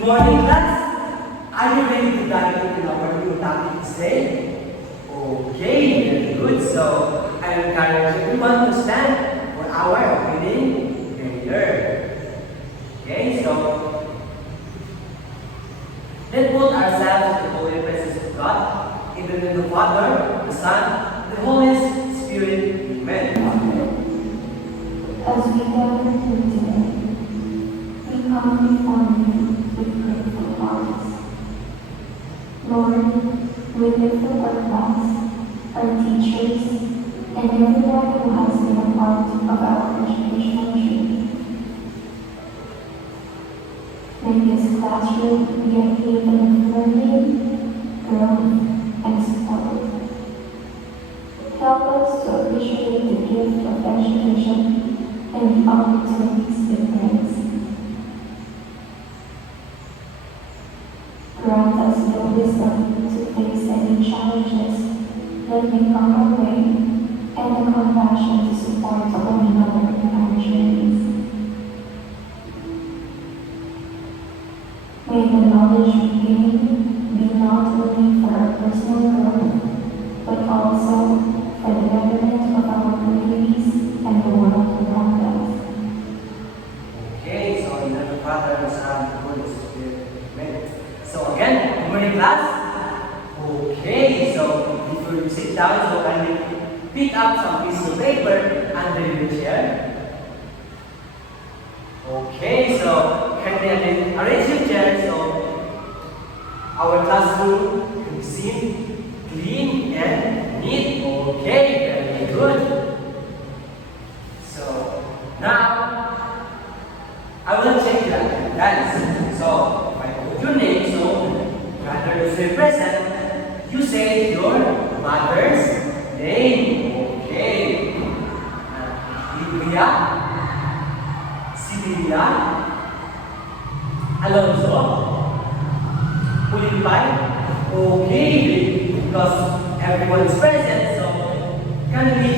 morning, class. Are you ready to dive into our new topic today? Okay, very good. So, I encourage everyone to stand for our opening prayer. Okay, so let's put ourselves in the holy presence of God, in the name of the Father, the Son, the Holy Spirit. Amen. As we gather here today, we come before you with grateful hearts. Lord, we lift up our class, our teachers, and everyone who has been a part of our educational journey. May this classroom be a haven of learning, growth, and support. Help us to appreciate the gift of education and the opportunities it brings. Grant us the wisdom to face any challenges that may come our way and the compassion to support one another in our journeys. May the knowledge we gain be not only for our personal growth, but also for the betterment of our communities and the world around us. Okay, so in the name of the Father, the Son, the Holy Spirit. Amen. So again, good morning, class. Okay, so if you sit down, so can you pick up some piece of paper under your chair? Okay, so can you arrange your chair so our classroom can seem clean and neat? Okay, very good. So now I will check your attendance. So if I put your name, so rather than say present, you say your mother's name. Okay. Livia, Sibilia, Alonso, Pulimpay. Okay, because everyone is present, so can we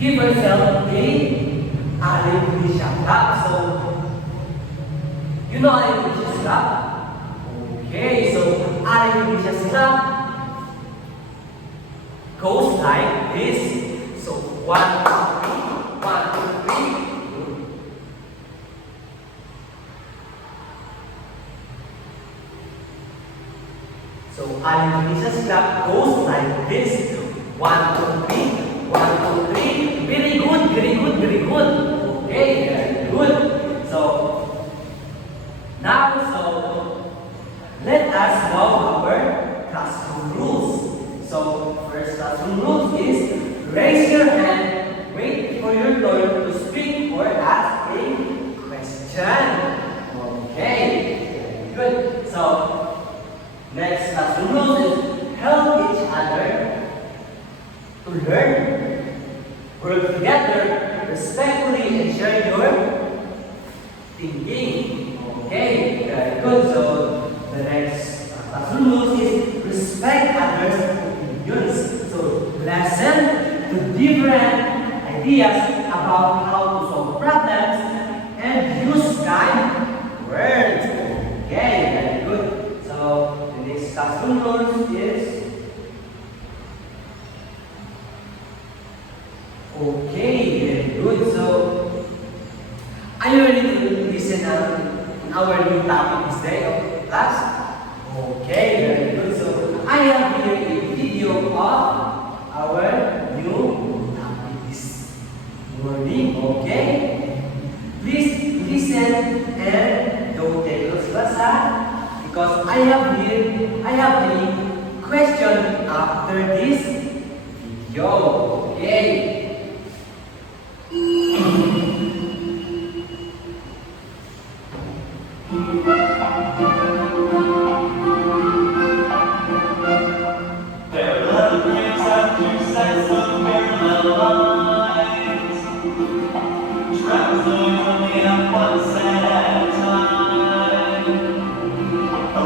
give ourselves a Aliprisha clap? So, you know Aliprisha clap? Okay, so Aliprisha clap goes like this. So, 1, 2, 3, 1, 2, 3. So, Aliprisha clap goes like this. 1, 2, 3, 1, 2, 3. Very good, very good, very good. Okay, very good. So now, let us know our classroom rules. So first classroom rules is raise your hand, wait for your turn to speak or ask a question. Okay, very good. So next classroom rules is help each other to learn, work together, respectfully, and share your thinking. Okay, very good. So the next classroom rules is respect others' opinions. So listen to different ideas about how to solve problems and use kind words. Okay, very good. So the next classroom rules is okay, very good. So, are you ready to listen on our new topic today, class? Okay, very good. So, I have here a video of our new topic this morning. Okay? Please listen and don't take notes, class, because I have a question after this video. Okay?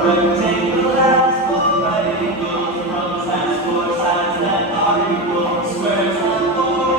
Rectangle has 4 angles from sides that are equal. Squares have 4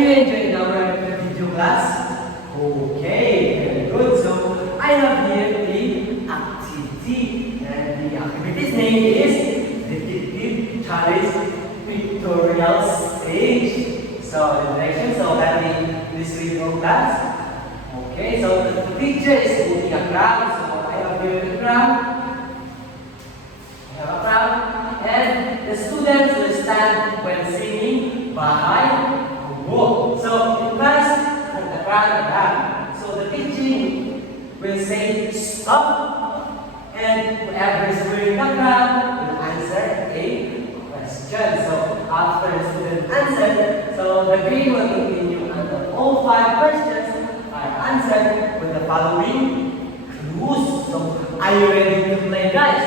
you enjoying our video class? Okay, very good. So I have here the activity, and the activity's name is Detective Charlie's Pictorial Stage. So the directions of this video class. Okay, so the teacher is moving a crowd. So I have here the crowd. And the students will stand when singing Bahay Kubo. So in class, put the crowd down. So the teaching will say stop, and whoever is wearing the crowd will answer a question. So after the student answered, so the grade will continue until all 5 questions are answered with the following clues. So are you ready to play, guys?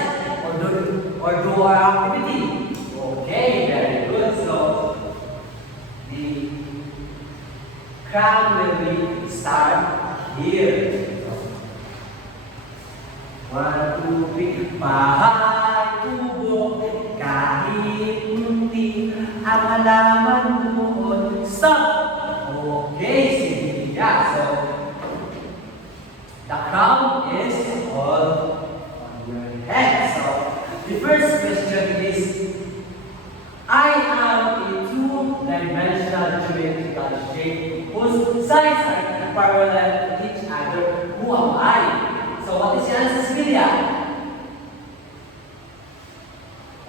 Or do our activity? Okay, very good. So the crowd will start here. 1, 2, 3. Bahay kubo, kahit munti ang halaman doon. Stop! Okay, sige. Yeah, so the crown is all on your head. So the first question is, I am a two-dimensional geometrical shape whose sides are parallel to each other. Who am I? So what is the answer, Sylvia?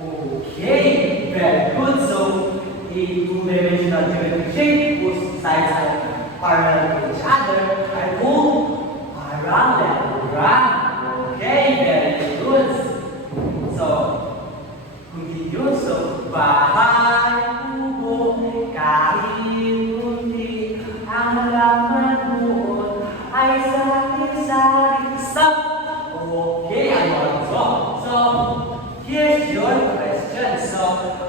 Okay, very good. So a two-dimensional geometric shape whose sides are parallel to each other are called parallelogram. Okay, very good. So, continue. So, bahay kubo, kahit munti ang halaman doon ay sari-sari. Stop! Okay, I want to. So, here's your question. So,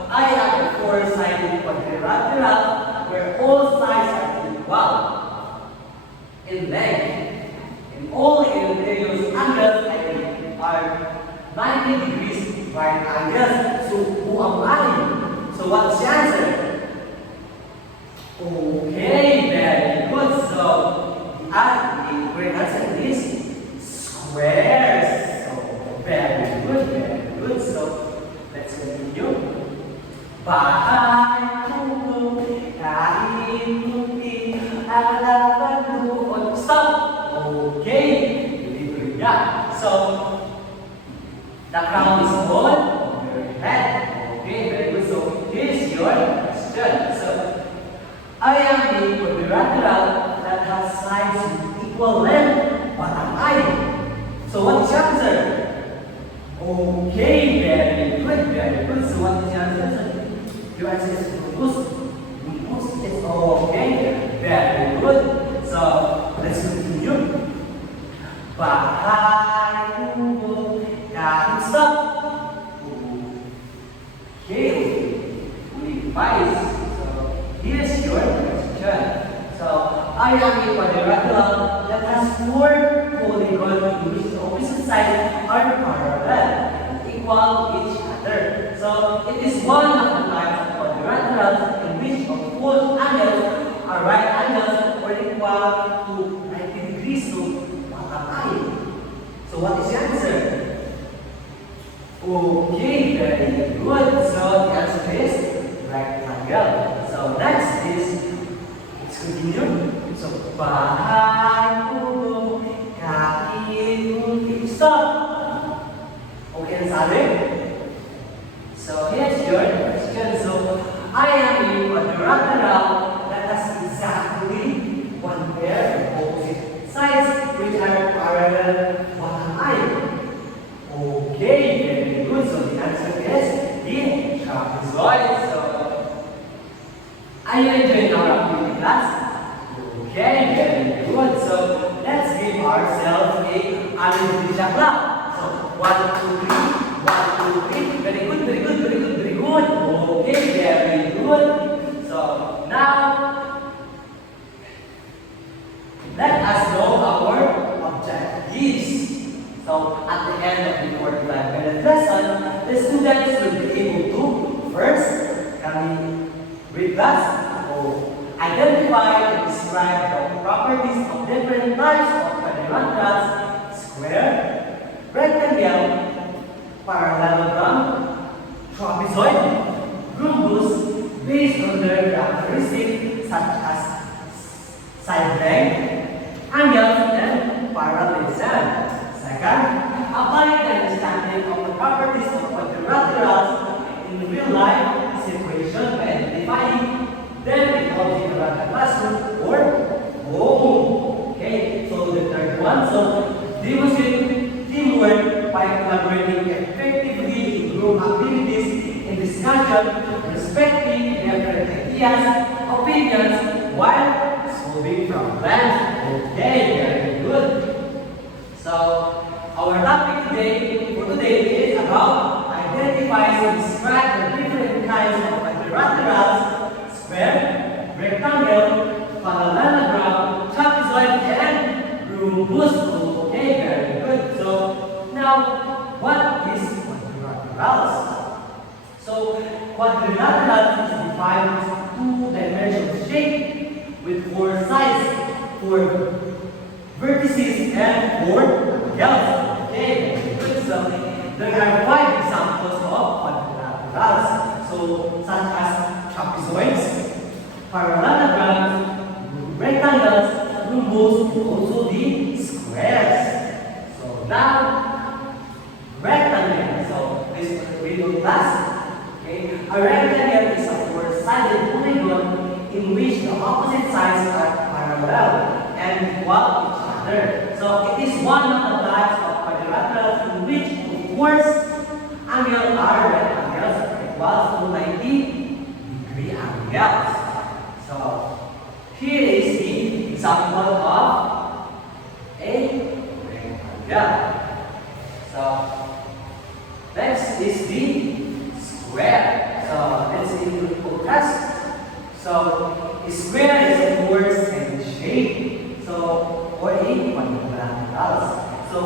I have a 4-sided quadrilateral where all sides are equal in length. In all interior angles are 90 degrees right angles. So who am I? So what's the answer? Okay, very good. So the correct answer is squares. So very good, very good. So let's continue. Bahay kubo, kahit munti ang halaman doon. Stop! Okay, very good. Yeah. So the crown is on your head. Okay, very good. So here's your question. So I am a quadrilateral that has sides with equal length. What am I? So what's the answer? Okay, very good, very good. So what is the answer? Your answer is Rufus. Rufus is okay, very good. So let's continue. Bahay kubo, kahit stop. Okay, we revise. So here's your question. So I am a quadrilateral that has 4 polygons in which the opposite sides are parallel and equal to each other. So it is one of the types of quadrilaterals in which the full angles are right angles or equal to 90 degrees. So what am I? So what is the answer? Okay, very good. So the answer is rectangle. So next is, let's continue. So bahay kubo, kahit munti. Stop. Okay, Sabi? So here's your question. So I am a quadrilateral that has exactly 1 pair of opposite sides which are parallel. What am I? Okay, very good. So the answer is the trapezoid. So are you enjoying our activity class? Okay, very good. So let's give ourselves a arithmetic clap. So 1, 2, 3. 1, 2, 3. Very good, very good, very good, very good. Okay, very good. So now let us know our objectives. So at the end of the 45-minute lesson, the students will be able to first, can we read class? Oh, I identify and describe the properties of different types of quadrilaterals, square, rectangle, parallelogram, trapezoid, rhombus, based on their characteristics such as side length, angles, and parallelism. Second, apply the understanding of the properties of quadrilaterals in real life situation by identifying them in object around the classroom or home. Okay, so the third one, so demonstrate teamwork by collaborating effectively in group activities in discussion, respecting different ideas, opinions, while solving problems. Okay, very good. So, our topic today is about identifying and describe the different kinds of quadrilaterals, square, rectangle, parallelogram, trapezoid, and rhombus. Okay, very good. So, now, what is quadrilaterals? So, quadrilateral is defined as two-dimensional shape with four sides, four vertices, and four angles. Okay, very good. So, there are 5 examples of quadrilaterals. So, such as trapezoids, parallelograms, rectangles, rhombus, and also the squares. So, now, rectangle. So, this we will class. Okay, a rectangle is a four-sided polygon in which the opposite sides are parallel and equal each other. So it is one of the types of quadrilaterals in which, of course, angles are rectangles equals to 90-degree angles. So here is the example of a rectangle. So next is the square. So let's see the focus. So a square is a four-sided shape. So or a quadrilaterals. So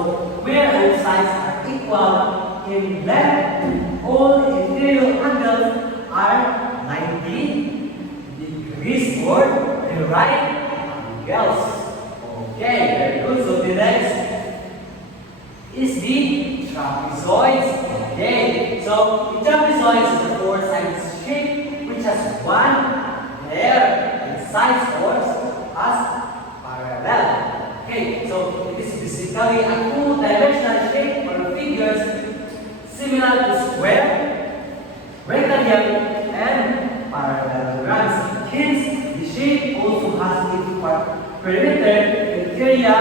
where all sides are equal in length, all interior angles are 90 degrees or the right angles. Okay, very good. So the next is the trapezoids. Okay, so the trapezoid is a four-sided shape which has one layer and sides or as parallel. Okay, so it is basically a two-dimensional shape or figures similar to square, rectangle, and parallelograms. Hence, the shape also has its perimeter and area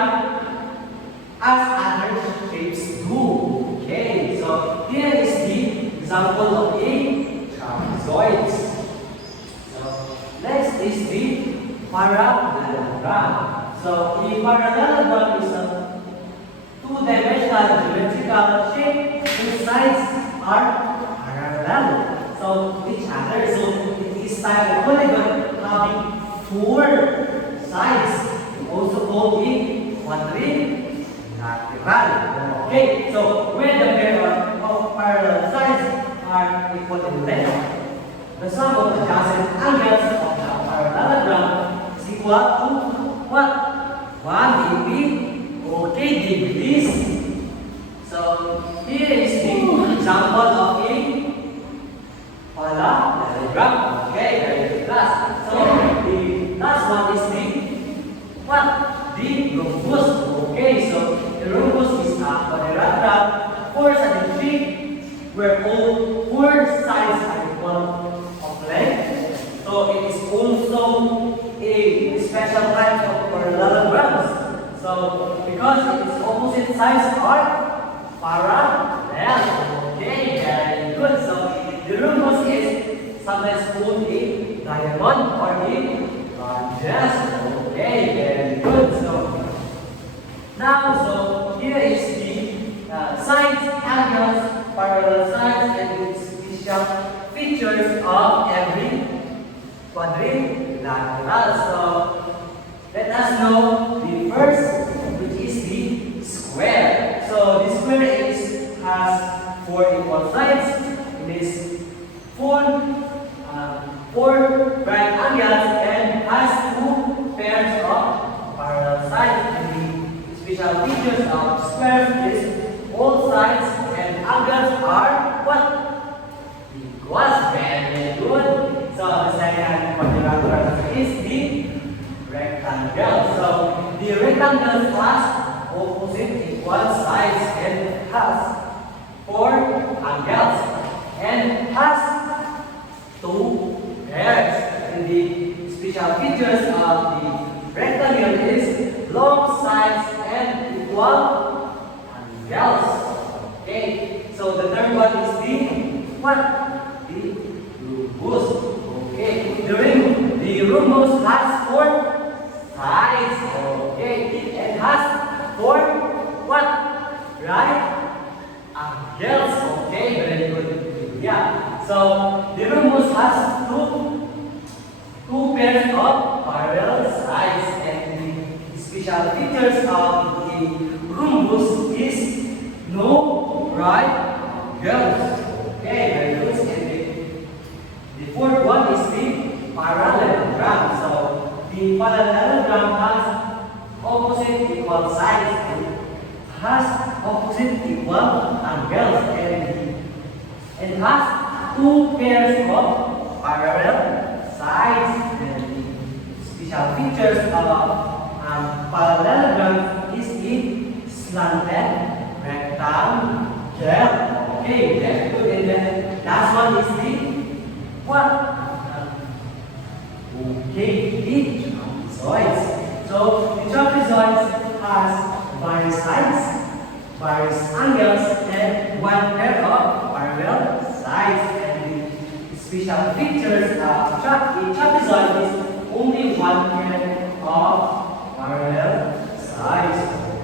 as other shapes do. Okay, so here is the example of a trapezoid. So next is the parallelogram. So a parallelogram is a two-dimensional geometrical shape whose sides are parallel so each other. So it is type of polygon having four sides, also called the quadrilateral. Okay, so when the pair of parallel sides are equal in length, the sum of adjacent angles of the parallelogram is equal to what? 180 degrees. So here is the example of a parallelogram. Okay, very good class. So the last one is the what? The rhombus. Okay, so the rhombus is a quadrilateral four-sided shape where all four sides are equal of length. So it is also a special type of parallelograms. So because its opposite sides are parallel. Okay, very good. So the rhombus is sometimes called a diamond or a largest. Okay, very good. So now, so here is the sides, angles, parallel sides, and its special features of every quadrilateral. So let us know the first, which is the square. So the square has four equal sides. It is four right angles and has features of squares is all sides and angles are what? Equals. Very good. So the second quadrilateral is the rectangle. So the rectangle has opposite equal sides and has four angles and has two pairs. And the special features of the rectangle is long sides and equal angles. Okay. So the third one is the what? The rhombus. Okay. The rhombus has four sides. Okay. And has four what? Right? Angles. Okay. Very good. Yeah. So the rhombus has two pairs of parallel sides, and the special features of the rhombus is no right angles. Okay, very good. And the fourth one is the parallelogram. So the parallelogram has opposite equal sides and has opposite equal angles, and has two pairs of parallel sides. And the special features of parallelogram is the slanted rectangle. Okay, very good. And then last one is the what? Okay, the trapezoids. So the trapezoids has various sides, various angles, and one pair of parallel sides. And the special features of the trapezoid is only one pair of parallel sides.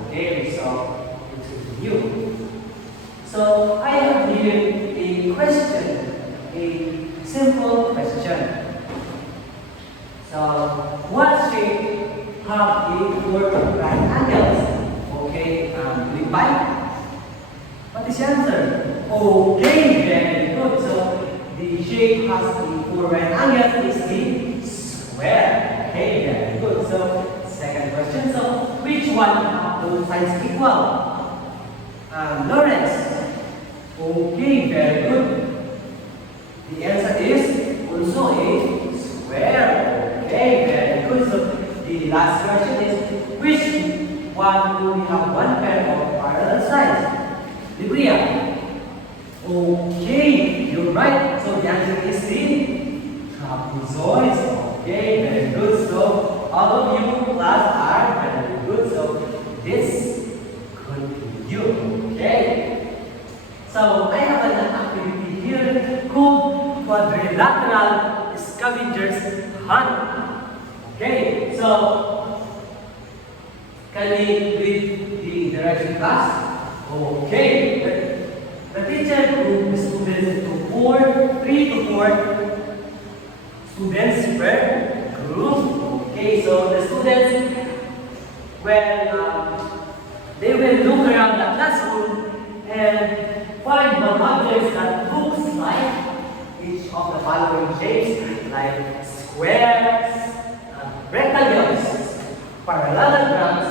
Okay, so it's you. So I have here a question, a simple question. So what shape have the four right angles? Okay, by what is the answer? Okay, very good. So the shape has the four right angles is the square. Okay, very good. So second question. So which one of those sides equal? Lawrence. Okay, very good. The answer is also a square. Okay, very good. So the last question is which one will have one pair of parallel sides? Libria. Okay, you're right. So the answer is the trapezoids. Okay, very good. So all of you class are very good. So this could be you. Okay. So I have an activity here called quadrilateral scavenger's hunt. Okay, so can we read the direction class? Okay, the teacher group the students to 3 to 4 students per group. Okay, so the students they will look around the classroom and find one object that looks like each of the following shapes, like squares, rectangles, parallelograms,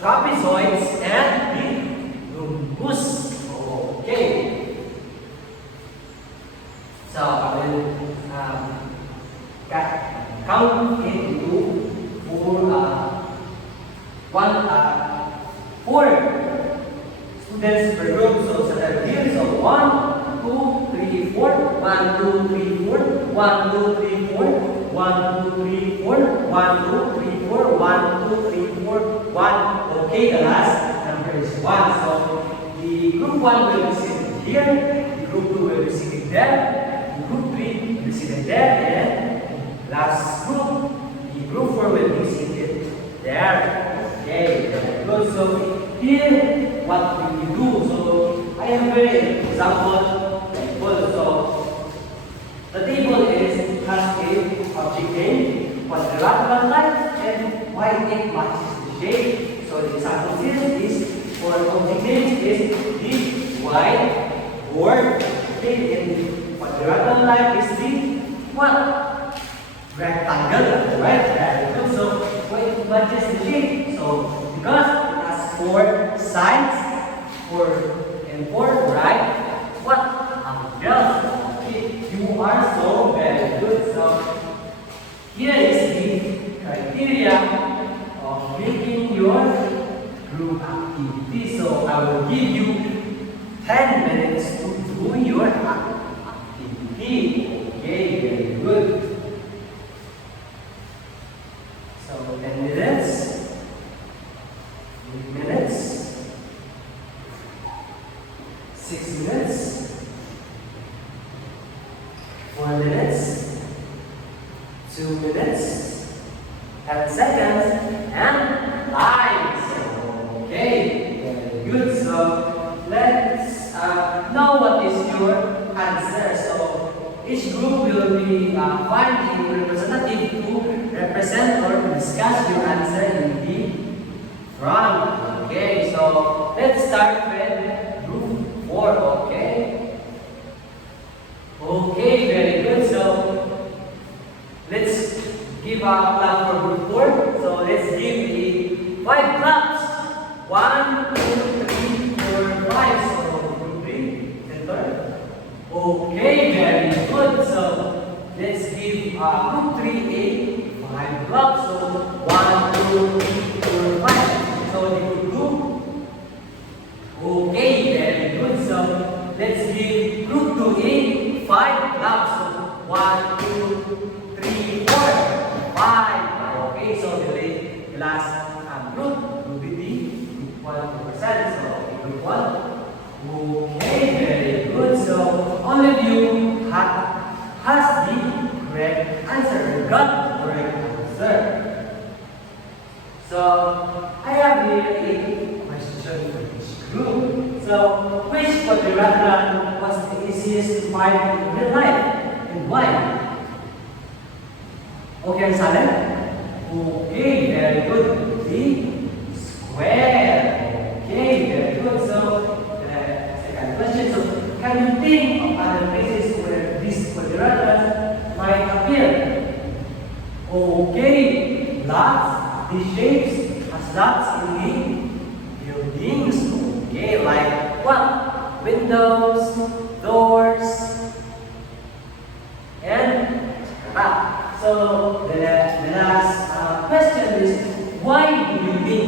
trapezoids, and the rhombus. Okay. So I will count into four students per group. So that here, so 1, 2, 3, 4, 1, 2, 3, 4, 1, 2, 3, 4, 1, 2, 3, 4, 1, 2, 3, 4, 1, 2, 3, 4, 1. Okay, the last number is 1. So the group 1 will be sitting here, the group 2 will be sitting there, the group 3 will be sitting there, and last group, the group 4 will be seated there. Okay, very good. So here, what will you do? So I have a very example table. So the table has a object name, quadrilateral line, and why it matches the shape. So the example here is for object name is the whiteboard. Okay, and quadrilateral line is the what? Rectangle, right? Very good. So why it matches the shape? So because it has four sides, four and four, right? What? Angles. Okay, you are so very good. So here is the criteria of making your group activity. So I will give you 10 minutes to do your activity. Okay, very good. So 10 minutes, 8 minutes, 6 minutes, 4 minutes, 2 minutes, 10 seconds, and 5. So, okay, very good. So let's know what is your answer. So each group will be finding a representative to represent or to discuss your answer in the front. Okay, so let's start with group 4. Okay. Okay, very good. So let's give a clap for group 4. So let's give the 5 claps. 1, 2, 3, 4, 5. So group 3, center. Okay, very good. So let's give group 3 a 5 claps. So 1, 2, 3, 4, 5. So the group 2. Okay, very good. So let's give group 2A 5 claps. So 1, 2, 3, 4, 5. Okay, so the last group will be the group 1%. So group 1. Okay, very good. So all of you has the correct answer. Got the correct answer. So I have here a question for each group. So which quadrilateral was the easiest to find in real life and why? Okay, silent. Okay, very good. The square. Okay, very good. So second question. So can you think of other places where these quadrilaterals might appear? Okay, lots. These shapes has lots in the buildings. Okay, like what? Windows, doors, and etc. So the last question is, why do you think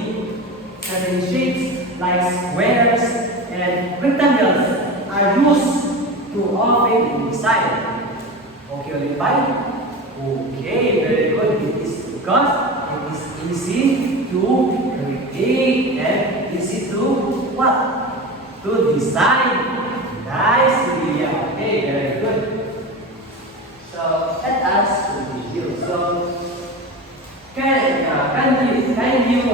certain shapes like squares and rectangles are used too often in design? Okay, only 5. Okay, very good. It is because it is easy to create and easy to what? To design. Nice, Lydia. Okay, very good. So let us review. So can you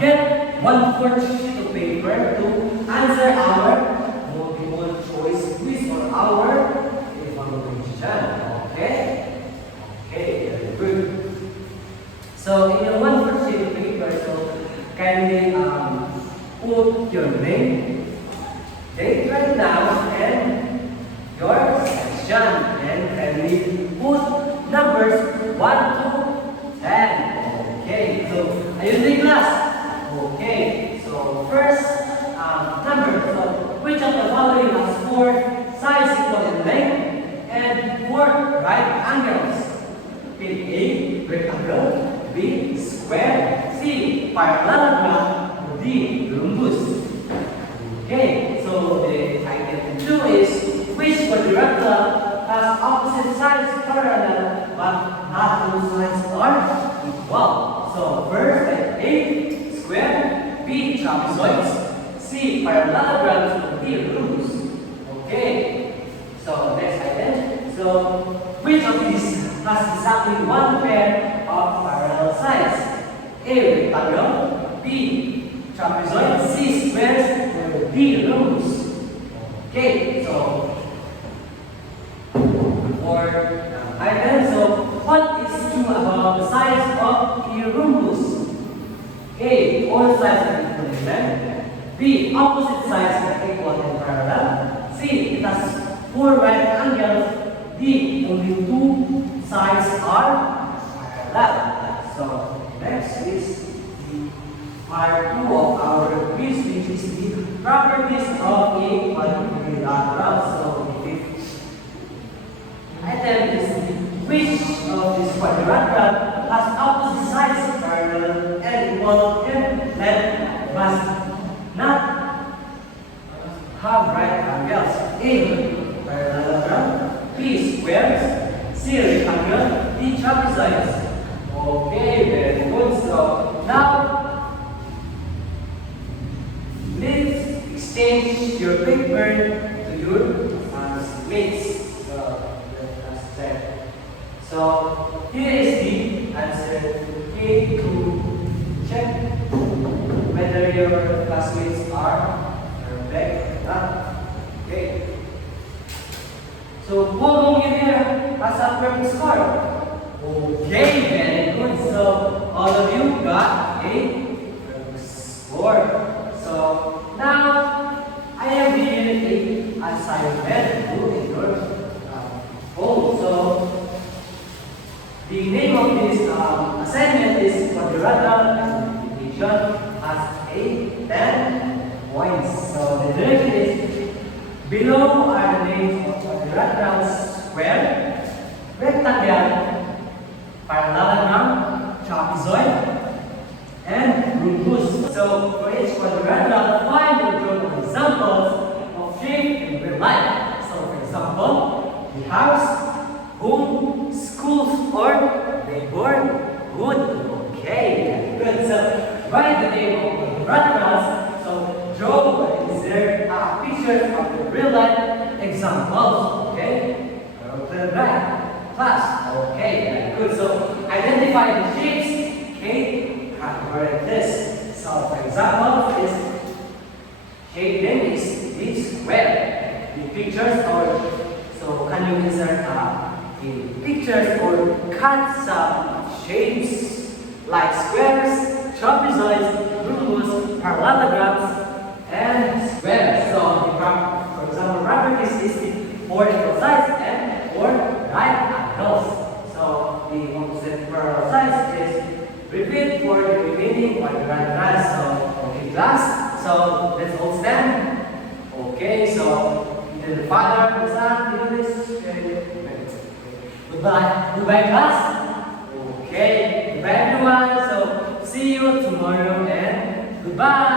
get 1/4 sheet of paper to answer our multiple choice quiz or our evaluation? Okay. Okay, very good. So in your 1/4 sheet of paper, so kindly put your name, date right now, and your section, and kindly put numbers 1 to 10. Okay, so are you in the class? Okay, so first number. So which of the following has 4 sides equal in length and 4 right angles? Okay, A, rectangle, B, square, C, parallelogram, D, rhombus. Okay, so the item 2 is, which quadrilateral has opposite sides parallel but not two sides are equal? So first, item A, square, B, trapezoids, C, parallelograms, D, rhombus. Okay, so next item. So which of these has exactly one pair of parallel sides? A, rectangle, B, trapezoid, C, squares, or D, rhombus. Okay, so for item, so what is true about the sides of the rhombus? A, all sides are equal in length. B, opposite sides are equal and parallel. C, it has 4 right angles. D, only 2 sides are parallel. So next is the part 2 of our quiz, which is the properties of a quadrilateral. So, the item is which of this quadrilateral has opposite sides parallel and equal in length must not have right angles. A. Parallelogram. B. Squares. C. Rectangle. D. Trapezoids. Okay, very good. So now let's exchange your paper to your mates. So let us check. So here is the answer. Okay, to check whether your classmates are correct or not. Okay. So Paul here has a perfect score. Okay, very good. So all of you got a perfect score. So now I have given a assignment to your phone. So the name of this assignment is quadrilateral multiplication has a 10 points. So the direction is below are the names of quadrilateral square, rectangle, parallelogram, trapezoid, and rhombus. So for each quadrilateral, find or draw examples of shape in real life. So for example, the house, home, schools, or neighborhood. Okay, good. So write the name of quadrilaterals. So draw or insert pictures of the real life examples. Okay, right. Class. Okay, very good. So identify the shapes. Okay, categorize this. So for example, this shape name is the square. The pictures or so can you insert the pictures or cut some shapes like squares, trapezoids, rhombus, parallelograms, and squares. So for example, properties is the 4 equal sides and 4 right angles. So the opposite parallel sides is repeat for the remaining quadrilaterals. So okay, class. So let's all stand. Okay, so the father, the son, do this. Okay. Goodbye. Goodbye, class. Okay. Goodbye, everyone. So see you tomorrow and goodbye.